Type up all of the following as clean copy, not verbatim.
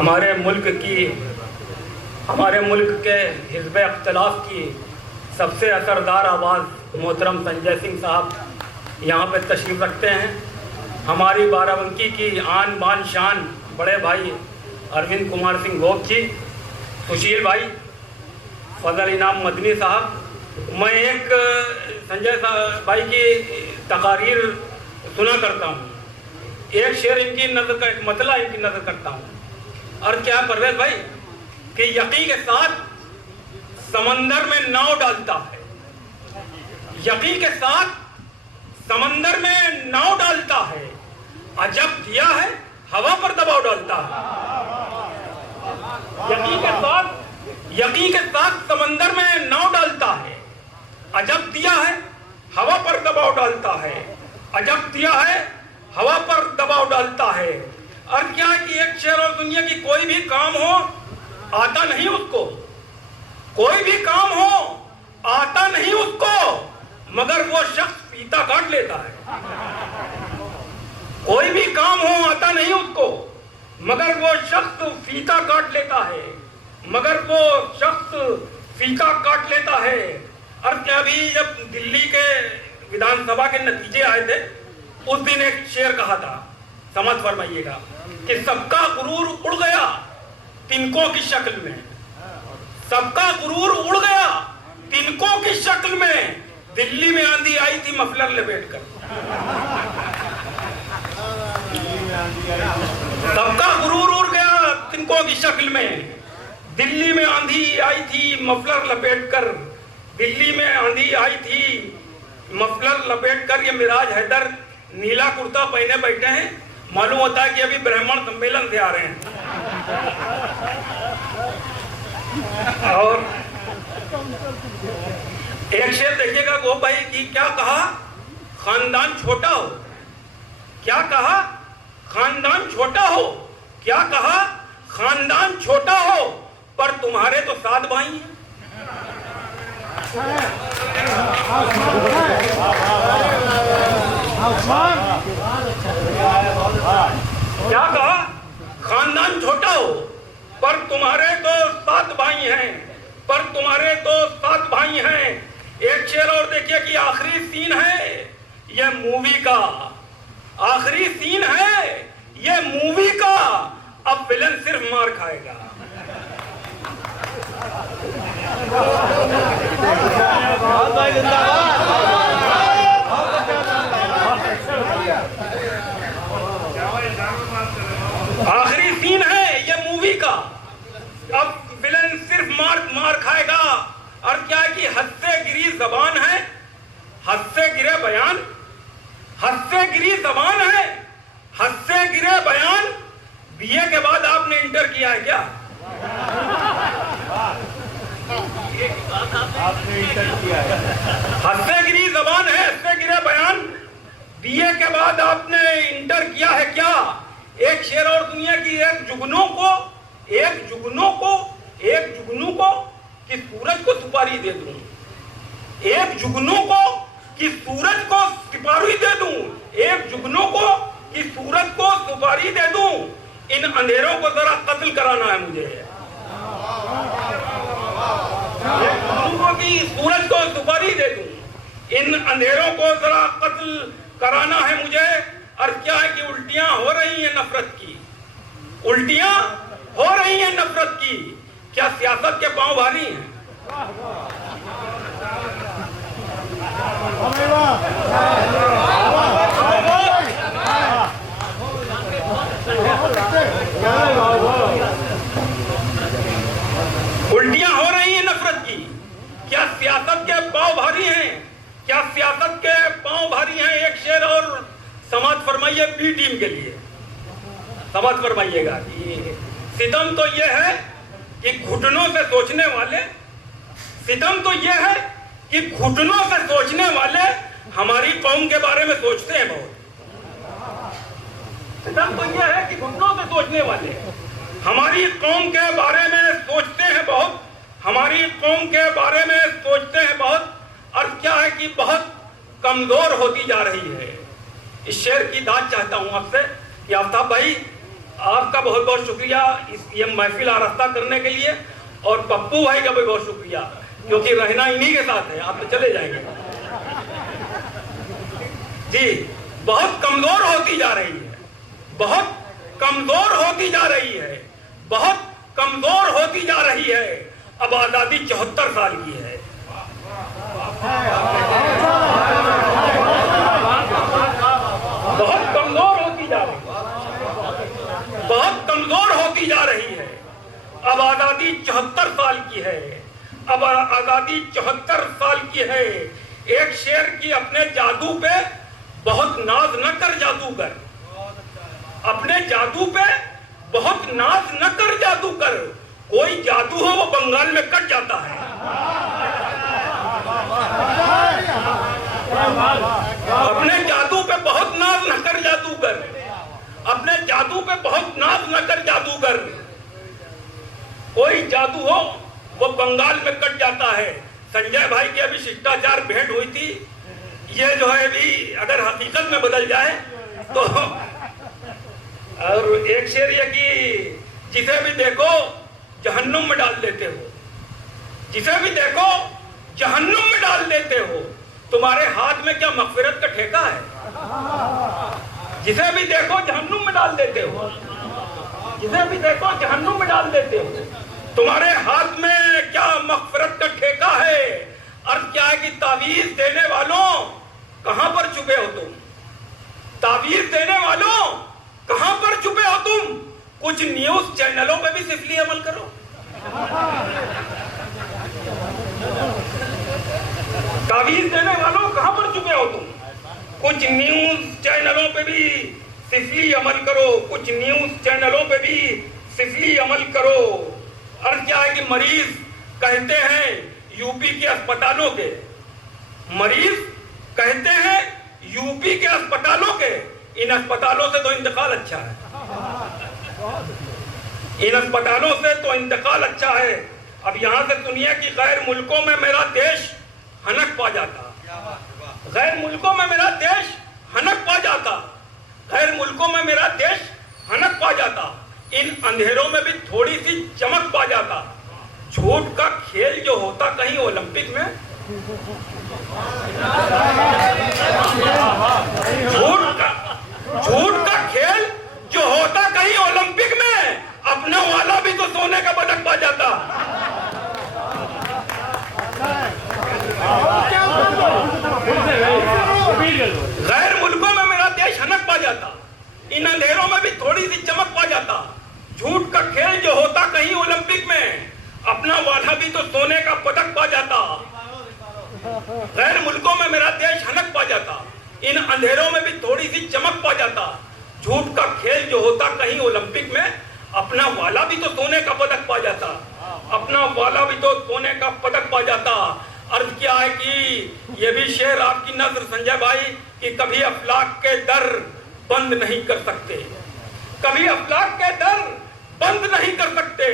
हमारे मुल्क के हिज़्ब इख्तिलाफ की सबसे असरदार आवाज़ मोहतरम संजय सिंह साहब यहाँ पे तशरीफ़ रखते हैं। हमारी बाराबंकी की आन बान शान बड़े भाई अरविंद कुमार सिंह गोप जी, सुशील भाई, फजल इनाम मदनी साहब। मैं एक संजय भाई की तकारीर सुना करता हूँ, एक शेर इनकी नज़र का, एक मतला इनकी नज़र करता हूँ। और क्या परवेज भाई कि यकीन के साथ समंदर में नाव डालता है, यकीन के साथ समंदर में नाव डालता है, अजब दिया है हवा पर दबाव डालता है। यकीन के साथ समंदर में नाव डालता है, अजब दिया है हवा पर दबाव डालता है, अजब दिया है हवा पर दबाव डालता है। और क्या है कि एक शेर और दुनिया की कोई भी काम हो आता नहीं उसको, कोई भी काम हो आता नहीं उसको, मगर वो शख्स फीता काट लेता है। कोई भी काम हो आता नहीं उसको, मगर वो शख्स फीता काट लेता है, मगर वो शख्स फीता काट लेता है। और क्या भी जब दिल्ली के विधानसभा के नतीजे आए थे, उस दिन एक शेर कहा था, समझ फरमाइएगा, कि सबका गुरूर उड़ गया तिनकों की शक्ल में, सबका गुरूर उड़ गया तिनकों की शक्ल में, दिल्ली में आंधी आई थी मफलर लपेटकर। सबका गुरूर उड़ गया तिनकों की शक्ल में, दिल्ली में आंधी आई थी मफलर लपेटकर, दिल्ली में आंधी आई थी मफलर लपेटकर। ये मिराज हैदर नीला कुर्ता पहने बैठे हैं, मालूम होता है कि अभी ब्राह्मण सम्मेलन से आ रहे हैं। और एक शेर देखिएगा गो भाई की, क्या कहा खानदान छोटा हो, क्या कहा खानदान छोटा हो, क्या कहा खानदान छोटा हो, पर तुम्हारे तो 7 भाई हैं। क्या कहा खानदान छोटा हो, पर तुम्हारे तो 7 भाई हैं, पर तुम्हारे तो 7 भाई हैं। एक शेर और देखिए कि आखिरी सीन है ये मूवी का, आखिरी सीन है ये मूवी का, अब विलन सिर्फ मार खाएगा। आखिरी सीन है ये मूवी का, अब विलन सिर्फ मार खाएगा। और क्या है कि हद से गिरी जबान है, हद से गिरे बयान, हद से गिरी जबान है, हद से गिरे बयान। बीए के बाद आपने इंटर किया है क्या? आपने इंटर किया है। हद से गिरी जबान है, हद से गिरे बयान। बीए के बाद आपने इंटर किया है क्या? एक शेर और दुनिया की, एक जुगनू को कि सूरज को सुपारी दे दूं, एक जुगनू को कि सूरज को सुपारी दे दूं, एक जुगनू को कि सूरज को सुपारी दे दूं, इन अंधेरों को जरा कत्ल कराना है मुझे। एक जुगनू को कि सूरज को सुपारी दे दूं, इन अंधेरों को जरा कत्ल कराना है मुझे। और क्या है कि उल्टियां हो रही हैं नफरत की, उल्टियां हो रही हैं नफरत की, क्या सियासत के पांव भारी हैं? उल्टियां हो रही हैं नफरत की, क्या सियासत के पांव भारी हैं? क्या सियासत के पांव भारी हैं? एक शेर और समाज फरमाइए बी टीम के लिए, समाज फरमाइएगा। सितम तो यह है कि घुटनों से सोचने वाले, सितम तो यह है कि घुटनों से सोचने वाले हमारी कौम के बारे में सोचते हैं बहुत। सितम तो यह है कि घुटनों से सोचने वाले हमारी कौम के बारे में सोचते हैं बहुत, हमारी कौम के बारे में सोचते हैं बहुत। और क्या है कि बहुत कमजोर होती जा रही है। इस शेर की दाद चाहता हूं आपसे कि आफ्ताब भाई, आपका बहुत बहुत शुक्रिया ये महफिल आरास्ता करने के लिए, और पप्पू भाई का भी बहुत शुक्रिया, क्योंकि रहना इन्हीं के साथ है, आप तो चले जाएंगे जी। बहुत कमजोर होती जा रही है, बहुत कमजोर होती जा रही है, बहुत कमजोर होती जा रही है। अब आजादी 74 साल की है। बहुत कमजोर होती जा रही है, बहुत कमजोर होती जा रही है। अब आजादी 74 साल की है, अब आजादी 74 साल की है। एक शेर की अपने जादू पे बहुत नाज न कर जादूगर, अपने जादू पे बहुत नाज न कर जादूगर, कोई जादू हो वो बंगाल में कट जाता है। अपने जादू पे बहुत नाज न कर जादूगर, अपने जादू पे बहुत नाज न कर जादूगर, कोई जादू हो वो बंगाल में कट जाता है। संजय भाई की अभी शिष्टाचार भेंट हुई थी, ये जो है अभी अगर हकीकत में बदल जाए तो, और एक शेर ये कि जिसे भी देखो जहन्नुम में डाल देते हो, जिसे भी देखो जहन्नुम में डाल देते हो, तुम्हारे हाथ में क्या मगफिरत का ठेका है? जिसे भी देखो जहन्नुम में डाल देते हो, जिसे भी देखो जहन्नुम में डाल देते हो, तुम्हारे हाथ में क्या मगफिरत का ठेका है? अर्थ क्या है कि तावीज देने वालों कहां पर छुपे हो तुम? तावीज देने वालों कहां पर छुपे हो तुम? कुछ न्यूज चैनलों पे भी सिफली अमल करो। तावीज देने वालों कहां पर छुपे हो तुम? कुछ न्यूज चैनलों पे भी सिफली अमल करो, कुछ न्यूज चैनलों पे भी सिफली अमल करो। अर्थ क्या है कि मरीज कहते हैं यूपी के अस्पतालों के, मरीज कहते हैं यूपी के अस्पतालों के, इन अस्पतालों से तो इंतकाल अच्छा है, इन अस्पतालों से तो इंतकाल अच्छा है। अब यहां से दुनिया की गैर मुल्कों में मेरा देश हनक पा जाता, गैर मुल्कों में मेरा देश हनक पा जाता, गैर मुल्कों में मेरा देश हनक पा जाता, इन अंधेरों में भी थोड़ी सी चमक पा जाता। झूठ का खेल जो होता कहीं ओलंपिक में, झूठ का खेल जो होता कहीं ओलंपिक में, अपने वाला भी तो सोने का पदक पा जाता। गैर मुल्कों में मेरा देश हनक पा जाता, इन अंधेरों में भी थोड़ी सी चमक पा जाता। झूठ का खेल जो होता कहीं ओलंपिक में, अपना वाला भी तो सोने का पदक पा जाता। गैर मुल्कों में मेरा देश हनक पा जाता, इन अंधेरों में भी थोड़ी सी चमक पा जाता। झूठ का खेल जो होता कहीं ओलंपिक में, अपना वाला भी तो सोने का पदक पा जाता, अपना वाला भी तो सोने का पदक पा जाता। अर्थ क्या है कि ये भी शेर आपकी नजर संजय भाई कि कभी अफलाक के दर बंद नहीं कर सकते, कभी अफलाक के दर बंद नहीं कर सकते।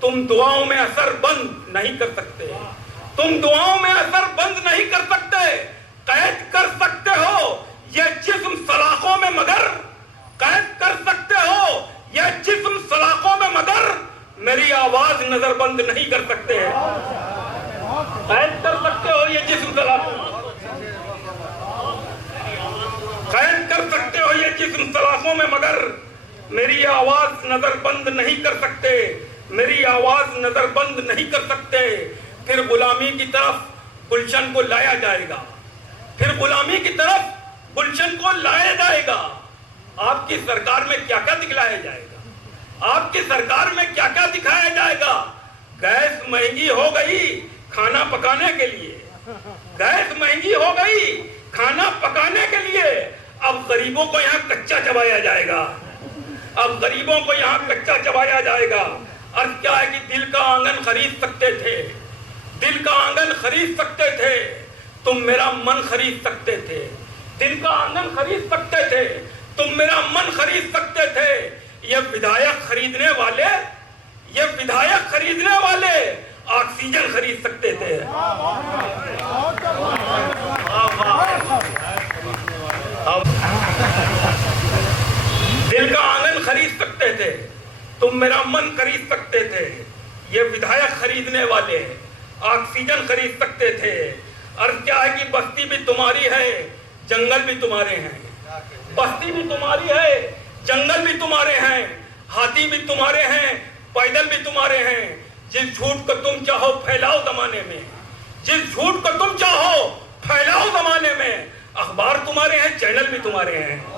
तुम दुआओं में असर बंद नहीं कर सकते, तुम दुआओं में असर बंद नहीं कर सकते। कैद कर सकते हो ये जिस्म सलाखों में, मगर कैद कर सकते हो ये जिस्म सलाखों में, मगर मेरी आवाज नजर बंद नहीं कर सकते। कैद कर सकते हो ये जिस्म सलाखों में, कैद कर सकते हो ये जिस्म सलाखों में, मगर मेरी आवाज नजर बंद नहीं कर सकते, मेरी आवाज नजर बंद नहीं कर सकते। फिर गुलामी की तरफ गुलशन को लाया जाएगा, फिर गुलामी की तरफ गुलशन को लाया जाएगा। आपकी सरकार में क्या क्या दिखलाया जाएगा, आपकी सरकार में क्या क्या दिखाया जाएगा। गैस महंगी हो गई खाना पकाने के लिए, गैस महंगी हो गई खाना पकाने के लिए। अब गरीबों को यहाँ कच्चा चबाया जाएगा, अब गरीबों को यहाँ कच्चा चबाया जाएगा। अर्थ क्या है कि दिल का आंगन खरीद सकते थे, दिल का आंगन खरीद सकते थे, तुम मेरा मन खरीद सकते थे। दिल का आंगन खरीद सकते थे, तुम मेरा मन खरीद सकते थे। ये विधायक खरीदने वाले, ये विधायक खरीदने वाले ऑक्सीजन खरीद सकते थे। दिल का आंगन खरीद सकते थे, तुम मेरा मन खरीद सकते थे, ये विधायक खरीदने वाले ऑक्सीजन खरीद सकते थे। और क्या है कि बस्ती भी तुम्हारी है, जंगल भी तुम्हारे हैं, बस्ती भी तुम्हारी है, जंगल भी तुम्हारे हैं, हाथी भी तुम्हारे हैं, पैदल भी तुम्हारे हैं। जिस झूठ को तुम चाहो फैलाओ जमाने में, जिस झूठ को तुम चाहो फैलाओ जमाने में। अखबार तुम्हारे हैं, चैनल भी तुम्हारे हैं।